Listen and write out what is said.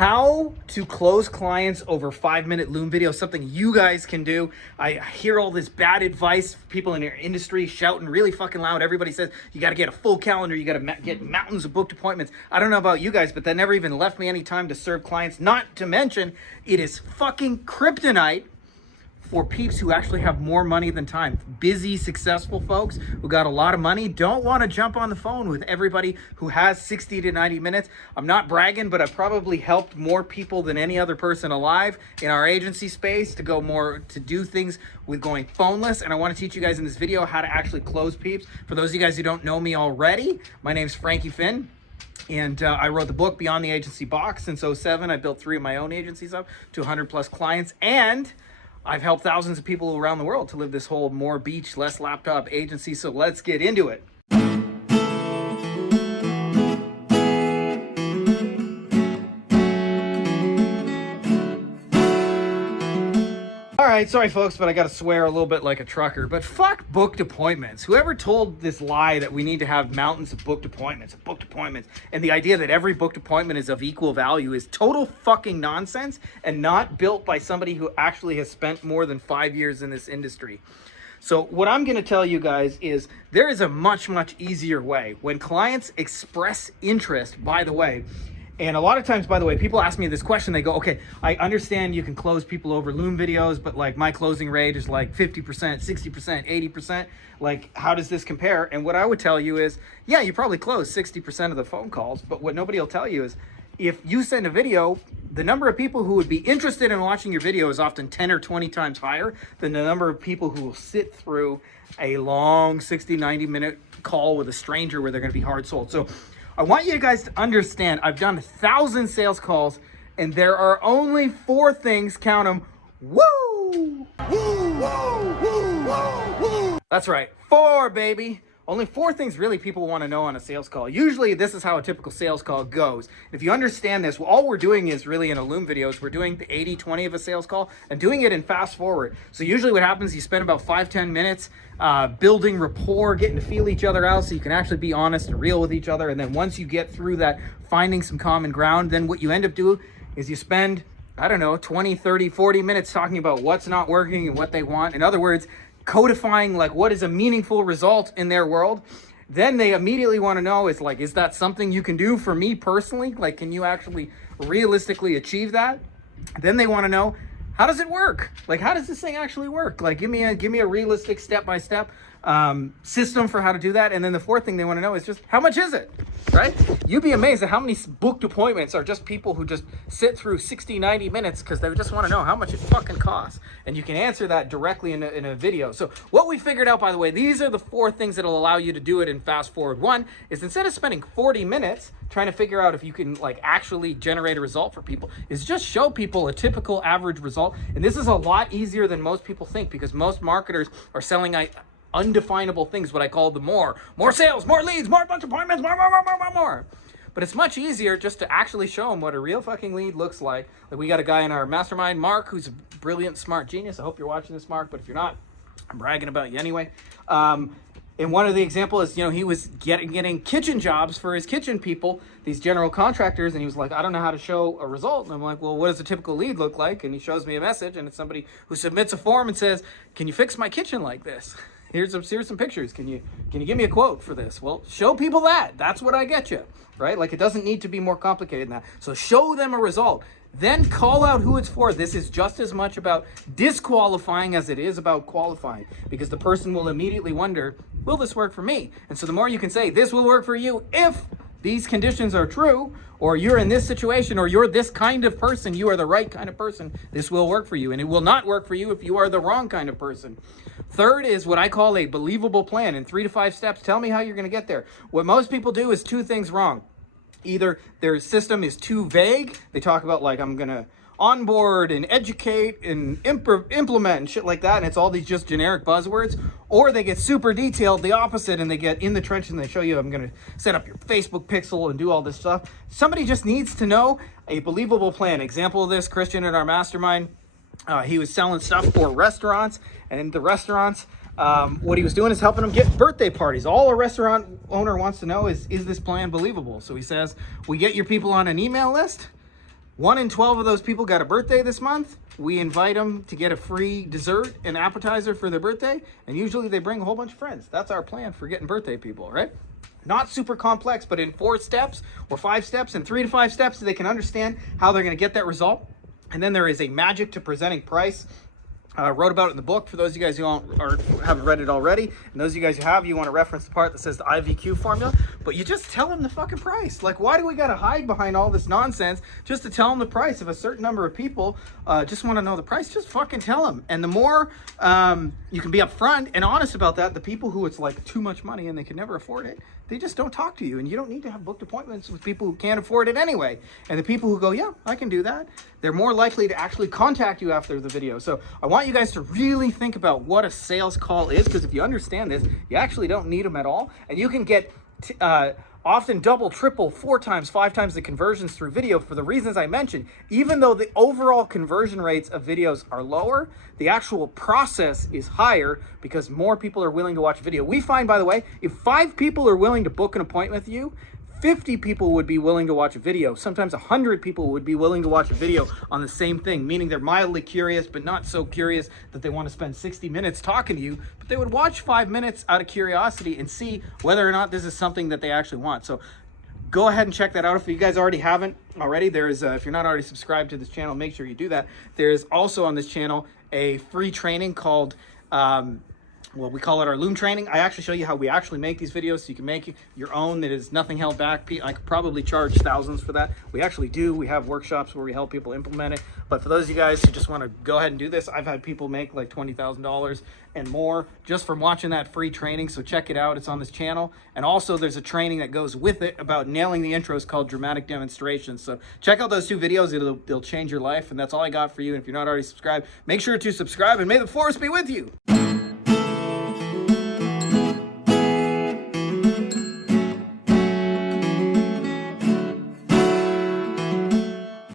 How to close clients over 5-minute Loom videos, something you guys can do. I hear all this bad advice, people in your industry shouting really fucking loud. Everybody says you got to get a full calendar, you got to get mountains of booked appointments. I don't know about you guys, but that never even left me any time to serve clients. Not to mention, it is fucking kryptonite for peeps who actually have more money than time. Busy, successful folks who got a lot of money don't want to jump on the phone with everybody who has 60 to 90 minutes. I'm not bragging, but I've probably helped more people than any other person alive in our agency space to do things with going phoneless. And I want to teach you guys in this video how to actually close peeps. For those of you guys who don't know me already, my name's Frankie Finn. And I wrote the book Beyond the Agency Box since 07. I built 3 of my own agencies up to 100 plus clients, and I've helped thousands of people around the world to live this whole more beach, less laptop agency. So let's get into it. All right, sorry folks, but I got to swear a little bit like a trucker, but fuck booked appointments. Whoever told this lie that we need to have mountains of booked appointments, and the idea that every booked appointment is of equal value is total fucking nonsense and not built by somebody who actually has spent more than 5 years in this industry. So what I'm going to tell you guys is there is a much, much easier way. When clients express interest, by the way, and a lot of times, by the way, people ask me this question. They go, okay, I understand you can close people over Loom videos, but like my closing rate is like 50%, 60%, 80%. Like, how does this compare? And what I would tell you is, yeah, you probably close 60% of the phone calls, but what nobody will tell you is if you send a video, the number of people who would be interested in watching your video is often 10 or 20 times higher than the number of people who will sit through a long 60, 90-minute call with a stranger where they're going to be hard sold. So I want you guys to understand, I've done 1,000 sales calls, and there are only 4 things, count them, woo! Woo, woo, woo, woo, woo. That's right, 4, baby. Only 4 things really people want to know on a sales call. Usually this is how a typical sales call goes. If you understand this, well, all we're doing is really in a Loom video is we're doing the 80-20 of a sales call and doing it in fast forward. So usually what happens, you spend about 5-10 minutes building rapport, getting to feel each other out so you can actually be honest and real with each other. And then once you get through that, finding some common ground, then what you end up doing is you spend, I don't know, 20, 30, 40 minutes talking about what's not working and what they want. In other words, codifying like what is a meaningful result in their world. Then they immediately want to know is like, is that something you can do for me personally? Like, can you actually realistically achieve that? Then they want to know, how does it work? Like, how does this thing actually work? Like, give me a realistic step-by-step system for how to do that. And then the 4th thing they want to know is just, how much is it, right? You'd be amazed at how many booked appointments are just people who just sit through 60, 90 minutes because they just want to know how much it fucking costs. And you can answer that directly in a video. So what we figured out, by the way, these are the 4 things that'll allow you to do it in fast forward. 1 is, instead of spending 40 minutes trying to figure out if you can like actually generate a result for people, is just show people a typical average result. And this is a lot easier than most people think, because most marketers are selling undefinable things, what I call the more sales, more leads, more bunch of appointments, more. But it's much easier just to actually show them what a real fucking lead looks like. Like, we got a guy in our mastermind, Mark, who's a brilliant, smart genius. I hope you're watching this, Mark, but if you're not, I'm bragging about you anyway. And one of the examples is, you know, he was getting kitchen jobs for his kitchen people, these general contractors, and he was like, I don't know how to show a result. And I'm like, well, what does a typical lead look like? And he shows me a message, and it's somebody who submits a form and says, can you fix my kitchen like this? Here's some pictures. Can you give me a quote for this? Well, show people that. That's what I get you, right? Like, it doesn't need to be more complicated than that. So show them a result. Then call out who it's for. This is just as much about disqualifying as it is about qualifying, because the person will immediately wonder, will this work for me? And so the more you can say, this will work for you if these conditions are true, or you're in this situation, or you're this kind of person, you are the right kind of person, this will work for you. And it will not work for you if you are the wrong kind of person. 3rd is what I call a believable plan. In 3 to 5 steps, tell me how you're going to get there. What most people do is 2 things wrong. Either their system is too vague. They talk about like, I'm going to onboard and educate and implement and shit like that, and it's all these just generic buzzwords. Or they get super detailed, the opposite, and they get in the trenches and they show you, I'm going to set up your Facebook pixel and do all this stuff. Somebody just needs to know a believable plan. Example of this, Christian at our mastermind, he was selling stuff for restaurants, and in the restaurants, what he was doing is helping them get birthday parties. All a restaurant owner wants to know is this plan believable? So he says, we get your people on an email list. 1 in 12 of those people got a birthday this month. We invite them to get a free dessert and appetizer for their birthday. And usually they bring a whole bunch of friends. That's our plan for getting birthday people, right? Not super complex, but in 4 steps or 5 steps and 3 to 5 steps so they can understand how they're going to get that result. And then there is a magic to presenting price. Wrote about it in the book for those of you guys who haven't read it already. And those of you guys who have, you want to reference the part that says the IVQ formula. But you just tell them the fucking price. Like, why do we got to hide behind all this nonsense just to tell them the price? If a certain number of people just want to know the price, just fucking tell them. And the more you can be upfront and honest about that, the people who it's like too much money and they can never afford it, they just don't talk to you. And you don't need to have booked appointments with people who can't afford it anyway. And the people who go, yeah, I can do that, they're more likely to actually contact you after the video. So I want you guys to really think about what a sales call is, because if you understand this, you actually don't need them at all. And you can get often double, triple, 4 times, 5 times the conversions through video for the reasons I mentioned. Even though the overall conversion rates of videos are lower, the actual process is higher because more people are willing to watch video. We find, by the way, if 5 people are willing to book an appointment with you, 50 people would be willing to watch a video. Sometimes 100 people would be willing to watch a video on the same thing, meaning they're mildly curious, but not so curious that they want to spend 60 minutes talking to you, but they would watch 5 minutes out of curiosity and see whether or not this is something that they actually want. So go ahead and check that out. If you guys already haven't already, there is, if you're not already subscribed to this channel, make sure you do that. There is also on this channel a free training called, well, we call it our Loom training. I actually show you how we actually make these videos so you can make your own. That is nothing held back. I could probably charge thousands for that. We actually do. We have workshops where we help people implement it. But for those of you guys who just want to go ahead and do this, I've had people make like $20,000 and more just from watching that free training. So check it out. It's on this channel. And also there's a training that goes with it about nailing the intros called Dramatic Demonstrations. So check out those 2 videos. They'll change your life. And that's all I got for you. And if you're not already subscribed, make sure to subscribe and may the force be with you.